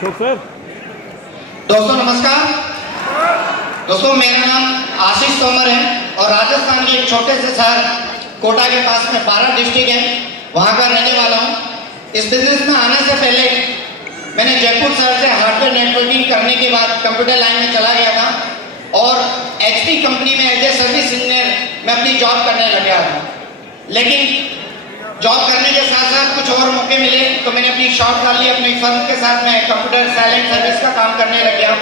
Ashok sir. दोस्तों नमस्कार। दोस्तों मेरा नाम आशीष तोमर है और राजस्थान के एक छोटे से शहर कोटा के पास में बारां डिस्ट्रिक्ट है, वहाँ का रहने वाला हूँ। इस बिजनेस में आने से पहले मैंने जयपुर शहर से हार्डवेयर नेटवर्किंग करने के बाद कंप्यूटर लाइन में चला गया था और HP कंपनी में एज ए सर्विस इंजीनियर मैं अपनी जॉब करने लग गया था। लेकिन जॉब करने के साथ साथ कुछ और मौके मिले तो मैंने अपनी शॉप डाल ली। अपनी फर्म के साथ मैं कंप्यूटर साइलेंट सर्विस का काम करने लग गया।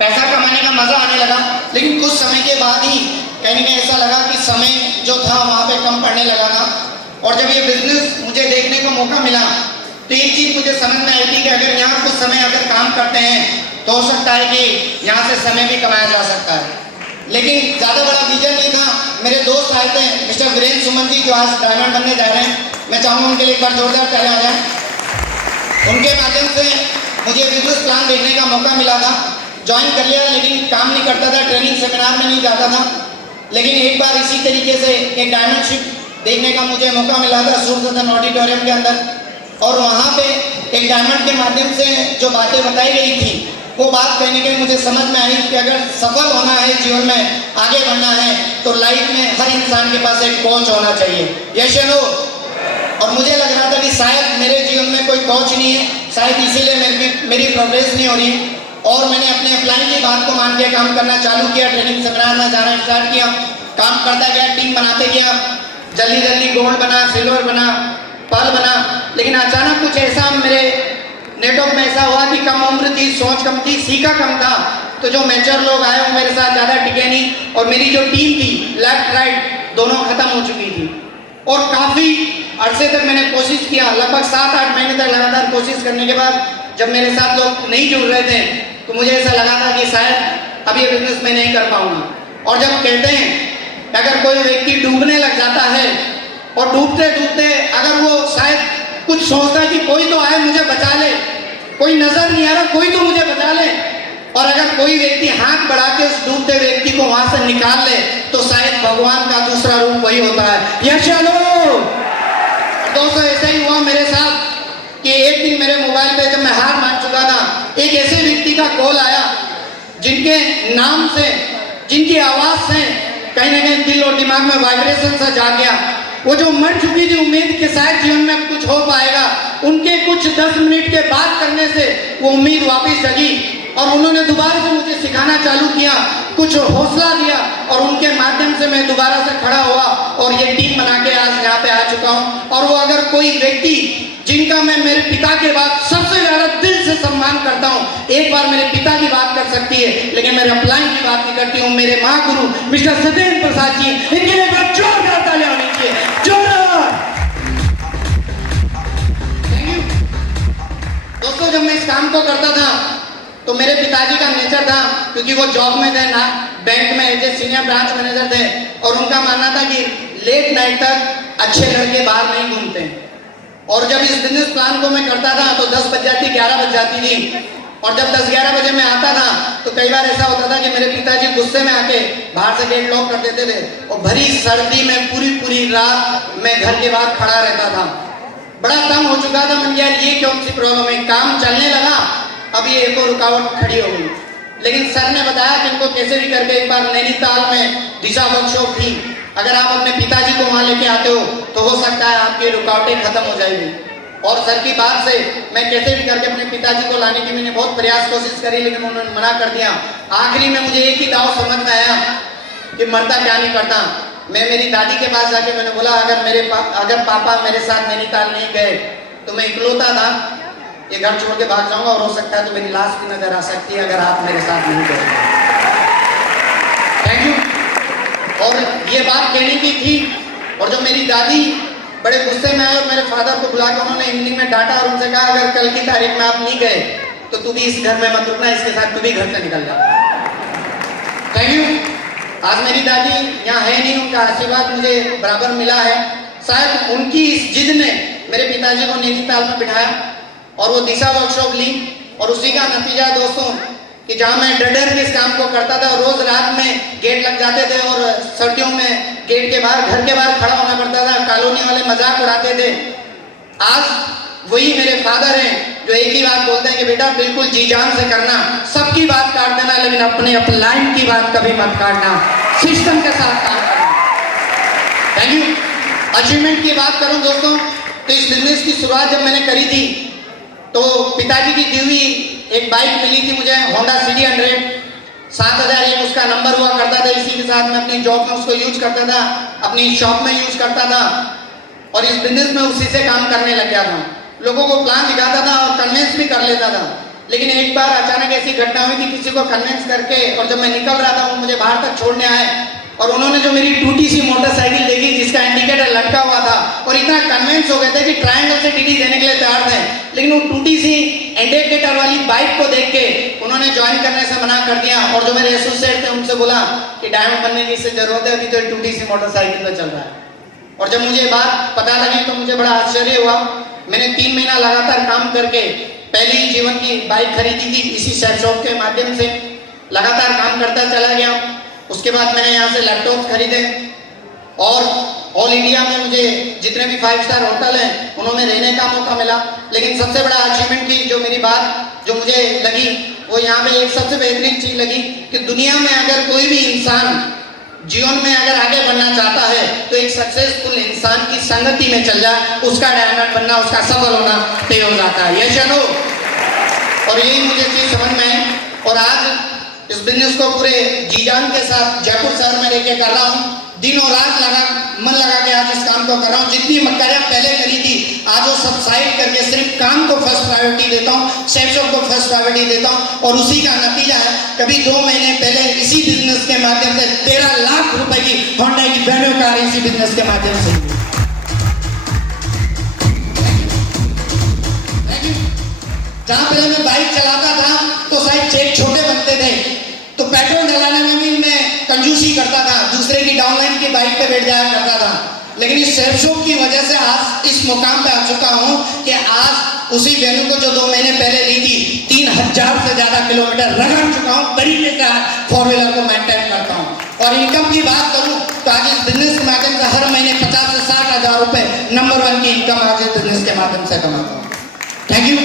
पैसा कमाने का मजा आने लगा, लेकिन कुछ समय के बाद ही कहीं ना ऐसा लगा कि समय जो था वहाँ पे कम पड़ने लगा था। और जब ये बिजनेस मुझे देखने को मौका मिला तो एक चीज मुझे समझ में आई थी कि अगर यहाँ कुछ समय अगर काम करते हैं तो हो सकता है कि यहाँ से समय भी कमाया जा सकता है। लेकिन ज्यादा बड़ा विजन नहीं था। मेरे दोस्त आए थे मिस्टर वीरेंद्र सुमन जी, जो आज डायमंड बनने जा रहे हैं। मैं चाहूँगा उनके लिए एक बार जोरदार तालियां हो जाए। उनके माध्यम से मुझे बिजनेस प्लान देखने का मौका मिला था। ज्वाइन कर लिया, लेकिन काम नहीं करता था, ट्रेनिंग सेमिनार में नहीं जाता था। लेकिन एक बार इसी तरीके से एक डायमंड शिप देखने का मुझे मौका मिला था सूर्यसदन ऑडिटोरियम के अंदर। और वहाँ पे एक डायमंड के माध्यम से जो बातें बताई गई थी वो बात कहने के मुझे समझ में आई कि अगर सफल होना है जीवन में, आगे बढ़ना है, तो लाइफ में हर इंसान के पास एक कोच होना चाहिए। यस या नो? और मुझे लग रहा था कि शायद मेरे जीवन में कोई कोच नहीं है, शायद इसीलिए मेरी प्रोग्रेस नहीं हो रही। और मैंने अपने अपलाइन की बात को मान के काम करना चालू किया। ट्रेनिंग सेमिनार में जाना स्टार्ट किया, काम करता गया, टीम बनाते गया, जल्दी जल्दी गोल्ड बना, सिल्वर बना, पर्ल बना। लेकिन अचानक कुछ ऐसा मेरे नेटवर्क में ऐसा हुआ कि कम उम्र थी, सोच कम थी, सीखा कम था, तो जो मेजर लोग आए वो मेरे साथ ज़्यादा टिके नहीं। और मेरी जो टीम थी लेफ्ट राइट दोनों खत्म हो चुकी थी। और काफ़ी अरसे तक मैंने कोशिश किया, लगभग 7-8 महीने तक लगातार कोशिश करने के बाद जब मेरे साथ लोग नहीं जुड़ रहे थे तो मुझे ऐसा लगा था कि शायद अब ये बिजनेस मैं नहीं कर पाऊंगा। और जब कहते हैं अगर कोई व्यक्ति डूबने लग जाता है और डूबते डूबते अगर वो शायद कुछ सोचता है कि कोई तो आए मुझे बचा ले, कोई नजर नहीं आ रहा, कोई तो मुझे बचा ले, और अगर कोई व्यक्ति हाथ बढ़ा के उस डूबते व्यक्ति को वहां से निकाल ले तो शायद भगवान का दूसरा रूप वही होता है। यस चलो दोस्तों, ऐसा ही हुआ मेरे साथ कि एक दिन मेरे मोबाइल पे जब मैं हार मान चुका था, एक ऐसे व्यक्ति का कॉल आया जिनके नाम से, जिनकी आवाज से कहीं ना कहीं दिल और दिमाग में वाइब्रेशन सा जा गया। वो जो मर चुकी थी उम्मीद के शायद जीवन में कुछ हो पाएगा, उनके कुछ 10 मिनट के बात करने से वो उम्मीद वापस जगी और उन्होंने दोबारा से मुझे सिखाना चालू किया, कुछ हौसला दिया और उनके माध्यम से मैं दोबारा से खड़ा हुआ और ये टीम बना के आज यहाँ पे आ चुका हूँ। और वो अगर कोई व्यक्ति जिनका मैं मेरे पिता के बाद सबसे ज्यादा दिल से सम्मान करता हूँ, एक बार मेरे पिता की बात कर सकती है, लेकिन मेरे अपलाइन की बात नहीं करती हूँ, मेरे महागुरु मिस्टर सत्येंद्र प्रसाद जी, इनके लिए जोरदार तालियां होनी चाहिए, जोरदार। थैंक यू दोस्तों। जब मैं इस काम को करता था तो मेरे पिताजी का नेचर था, क्योंकि वो जॉब में थे ना, बैंक में as a senior branch manager थे, और उनका मानना था कि लेट नाइट तक अच्छे लड़के बाहर नहीं घूमते। और जब इस बिजनेस प्लान को मैं करता था तो 10 बज जाती, 11 बज जाती थी। और जब 10-11 बजे मैं आता था तो कई बार ऐसा होता था कि मेरे पिताजी गुस्से में आके बाहर से गेट लॉक कर देते थे और भरी सर्दी में पूरी रात मैं घर के बाहर खड़ा रहता था। बड़ा तंग हो चुका था। मैं यार ये कौन सी प्रॉब्लम है, काम चलने लगा, अब ये एक और रुकावट खड़ी हो गई। लेकिन सर ने बताया कि इनको कैसे भी करके एक बार नैनीताल में दिशा वर्कशॉप थी, अगर आप अपने पिताजी को वहां लेके आते हो तो हो सकता है आपकी रुकावटें खत्म हो जाएगी। और सर की बात से मैं कैसे भी करके अपने पिताजी को लाने की मैंने बहुत प्रयास कोशिश करी, लेकिन उन्होंने मना कर दिया। आखिरी में मुझे एक ही दाव समझ में आया कि मरता क्या नहीं करता। मैं मेरी दादी के पास जाके मैंने बोला अगर पापा मेरे साथ नैनीताल नहीं गए तो मैं इकलौता था, ये घर छोड़ के भाग जाऊंगा और हो सकता है तो मेरी लाश भी नजर आ सकती है अगर आप मेरे साथ नहीं गए। Thank you. और ये बात कहने की थी, और जो मेरी दादी बड़े गुस्से में आए और मेरे फादर को बुला कर उन्होंने इवनिंग में डांटा और उनसे कहा अगर कल की तारीख में आप नहीं गए तो तू भी इस घर में मत रुकना, इसके साथ तू भी घर से निकल जा। Thank you. आज मेरी दादी यहाँ है नहीं, उनका आशीर्वाद मुझे बराबर मिला है। शायद उनकी इस जिद ने मेरे पिताजी को नैनीताल में बिठाया और वो दिशा वर्कशॉप ली, और उसी का नतीजा दोस्तों कि जहाँ मैं डर के इस काम को करता था, रोज रात में गेट लग जाते थे और सर्दियों में गेट के बाहर, घर के बाहर खड़ा होना पड़ता था, कॉलोनी वाले मजाक उड़ाते थे। आज वही मेरे फादर हैं जो एक ही बात बोलते हैं कि बेटा बिल्कुल जी जान से करना, सबकी बात काट देना, लेकिन अपने अपलाइन की बात कभी मत काटना, सिस्टम के साथ काम करना। Thank you. अचीवमेंट की बात करूं दोस्तों, तो इस बिजनेस की शुरुआत जब मैंने करी थी तो पिताजी की दी हुई एक बाइक मिली थी मुझे, होंडा CD 100, 7001 उसका नंबर हुआ करता था। इसी के साथ मैं अपनी जॉब में उसको यूज करता था, अपनी शॉप में यूज करता था और इस बिजनेस में उसी से काम करने लग गया था। लोगों को प्लान दिखाता था और कन्विंस भी कर लेता था। लेकिन एक बार अचानक ऐसी घटना हुई कि किसी को कन्विंस करके, और जब मैं निकल रहा था वो मुझे बाहर तक छोड़ने आए और उन्होंने जो मेरी टूटी सी मोटरसाइकिल देखी जिसका इंडिकेटर लटका हुआ था, और इतना कन्विंस हो गए थे कि ट्रायंगल से टीटी देने के लिए तैयार थे, लेकिन वो टूटी सी इंडिकेटर वाली बाइक को देख के उन्होंने ज्वाइन करने से मना कर दिया। और जो मेरे एसोसिएट थे उनसे बोला कि डायमंड बनने की इससे जरूरत है, अभी तो टूटी सी मोटरसाइकिल पे चल रहा है। और जब मुझे बात पता लगी तो मुझे बड़ा आश्चर्य हुआ। मैंने 3 महीना लगातार काम करके पहली जीवन की बाइक खरीदी थी, इसी शेयर शॉप के माध्यम से लगातार काम करता चला गया। उसके बाद मैंने यहाँ से लैपटॉप खरीदे और ऑल इंडिया में मुझे जितने भी 5 स्टार होटल हैं उन्होंने रहने का मौका मिला। लेकिन सबसे बड़ा अचीवमेंट की जो मेरी बात जो मुझे लगी वो यहाँ पे एक सबसे बेहतरीन चीज लगी कि दुनिया में अगर कोई भी इंसान जीवन में अगर आगे बढ़ना चाहता है तो एक सक्सेसफुल इंसान की संगति में चल जाए, उसका डायमंड बनना, उसका सफल होना तय हो जाता है। ये चलो, और यही मुझे चीज समझ में आई। और आज इस बिजनेस को पूरे जी जान के साथ जयपुर शहर में लेके कर रहा हूँ। दिन और रात मन लगा के आज इस काम को कर रहा हूँ। जितनी मक्कारियाँ पहले करी थी आज वो सब साइड करके सिर्फ काम को फर्स्ट प्रायोरिटी देता हूँ, शेयर शॉप को फर्स्ट प्रायोरिटी देता हूँ। और उसी का नतीजा है, कभी 2 महीने पहले इसी बिजनेस के माध्यम से 13 लाख रुपए की होंडा की वेन्यू कार इसी बिजनेस के माध्यम से। जहाँ पहले मैं बाइक चलाता था तो शायद चेक छोटे बनते थे, तो पेट्रोल डलाने में भी मैं कंजूसी करता था, दूसरे की डाउनलाइन की बाइक पे बैठ जाया करता था। लेकिन इस शेयर शॉप की वजह से आज इस मुकाम पे आ चुका हूँ कि आज उसी वेन्यू को जो 2 महीने पहले ली थी 3000 से ज्यादा किलोमीटर रगड़ चुका हूँ, तरीके का 4 व्हीलर को मेंटेन करता हूँ। और इनकम की बात करूँ तो आज इस बिजनेस के माध्यम से हर महीने 50 से 60 हजार रुपए नंबर 1 की इनकम आज इस बिजनेस के माध्यम से कमाता हूँ। थैंक यू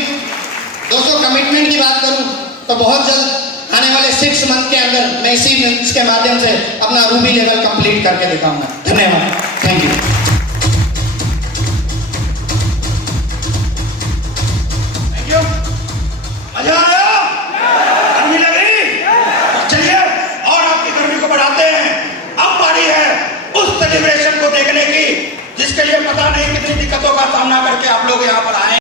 दोस्तों। कमिटमेंट की बात करूँ तो बहुत जल्द आने वाले 6 मंथ के अंदर मैं इसी के माध्यम से अपना रूबी लेवल कंप्लीट करके दिखाऊंगा। धन्यवाद। Thank you.